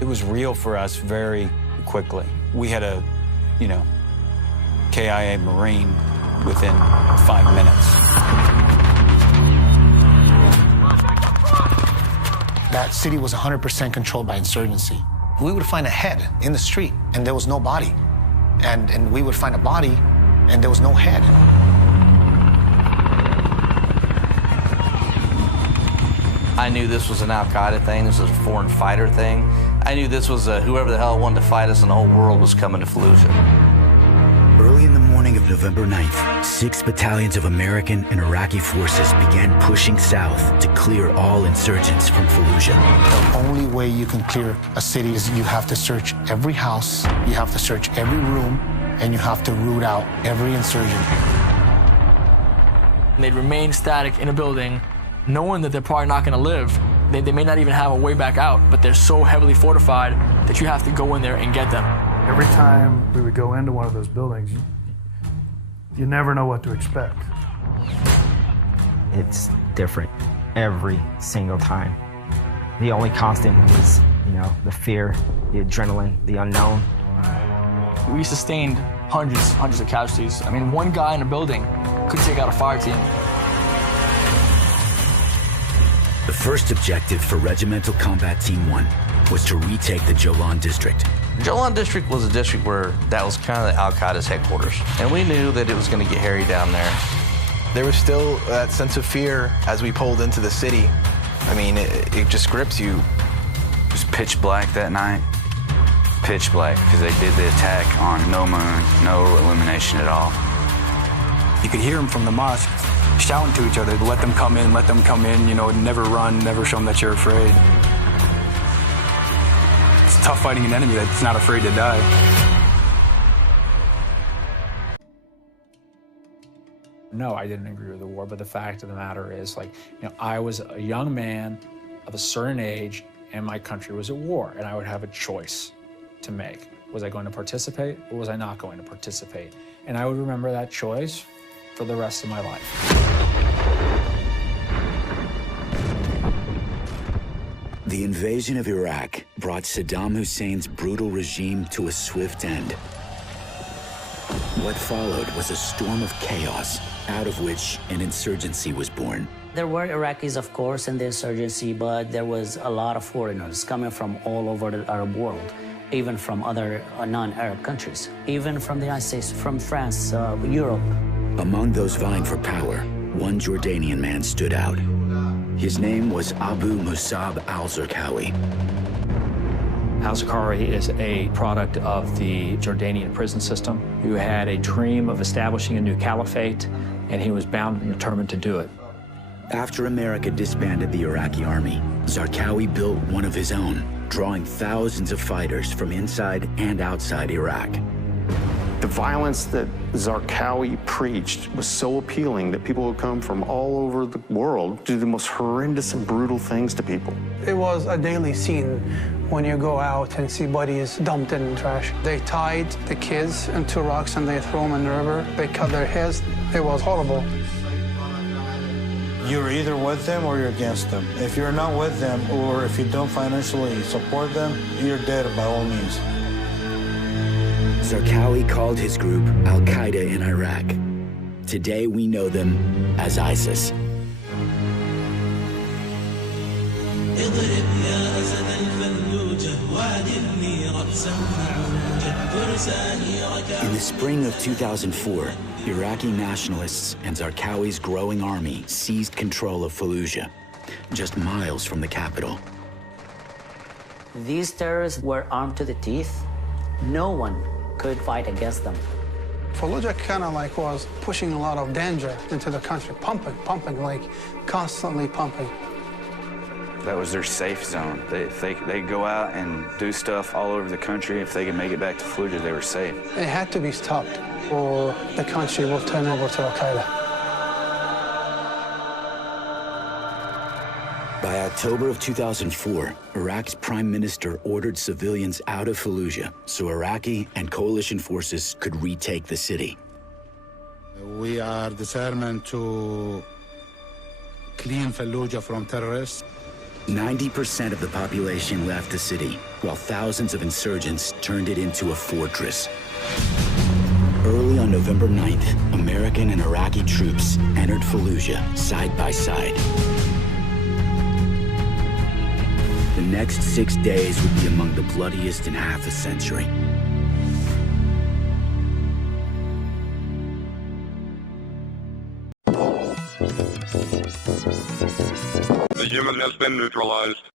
It was real for us very quickly. We had a, KIA Marine within 5 minutes. That city was 100% controlled by insurgency. We would find a head in the street, and there was no body. And we would find a body, and there was no head. I knew this was an al-Qaeda thing. This was a foreign fighter thing. I knew this was whoever the hell wanted to fight us in the whole world was coming to Fallujah. Early in the morning of November 9th, 6 battalions of American and Iraqi forces began pushing south to clear all insurgents from Fallujah. The only way you can clear a city is you have to search every house, you have to search every room, and you have to root out every insurgent. They'd remain static in a building, knowing that they're probably not going to live. They may not even have a way back out, but they're so heavily fortified that you have to go in there and get them. Every time we would go into one of those buildings, you never know what to expect. It's different every single time. The only constant was, the fear, the adrenaline, the unknown. We sustained hundreds of casualties. I mean, one guy in a building could take out a fire team. The first objective for Regimental Combat Team 1 was to retake the Jolan district. Jolan district was a district where that was kind of the al-Qaeda's headquarters. And we knew that it was going to get hairy down there. There was still that sense of fear as we pulled into the city. I mean, it just grips you. It was pitch black that night. Pitch black, because they did the attack on no moon, no illumination at all. You could hear them from the mosque shouting to each other, let them come in, never run, never show them that you're afraid. It's tough fighting an enemy that's not afraid to die. No, I didn't agree with the war, but the fact of the matter is, I was a young man of a certain age, and my country was at war, and I would have a choice to make. Was I going to participate, or was I not going to participate? And I would remember that choice for the rest of my life. The invasion of Iraq brought Saddam Hussein's brutal regime to a swift end. What followed was a storm of chaos, out of which an insurgency was born. There were Iraqis, of course, in the insurgency, but there was a lot of foreigners coming from all over the Arab world, even from other non-Arab countries, even from the United States, from France, Europe. Among those vying for power, one Jordanian man stood out. His name was Abu Musab al-Zarqawi. Al-Zarqawi is a product of the Jordanian prison system, who had a dream of establishing a new caliphate, and he was bound and determined to do it. After America disbanded the Iraqi army, Zarqawi built one of his own, drawing thousands of fighters from inside and outside Iraq. The violence that Zarqawi preached was so appealing that people would come from all over the world to do the most horrendous and brutal things to people. It was a daily scene when you go out and see bodies dumped in the trash. They tied the kids into rocks and they threw them in the river. They cut their heads. It was horrible. You're either with them or you're against them. If you're not with them, or if you don't financially support them, you're dead by all means. Zarqawi called his group Al-Qaeda in Iraq. Today we know them as ISIS. In the spring of 2004, Iraqi nationalists and Zarqawi's growing army seized control of Fallujah, just miles from the capital. These terrorists were armed to the teeth. No one could fight against them. Fallujah kind of was pushing a lot of danger into the country, pumping, constantly pumping. That was their safe zone. They go out and do stuff all over the country. If they could make it back to Fallujah, they were safe. It had to be stopped, or the country will turn over to Al-Qaeda. By October of 2004, Iraq's prime minister ordered civilians out of Fallujah so Iraqi and coalition forces could retake the city. We are determined to clean Fallujah from terrorists. 90% of the population left the city, while thousands of insurgents turned it into a fortress. Early on November 9th, American and Iraqi troops entered Fallujah side by side. The next 6 days would be among the bloodiest in half a century. The human has been neutralized.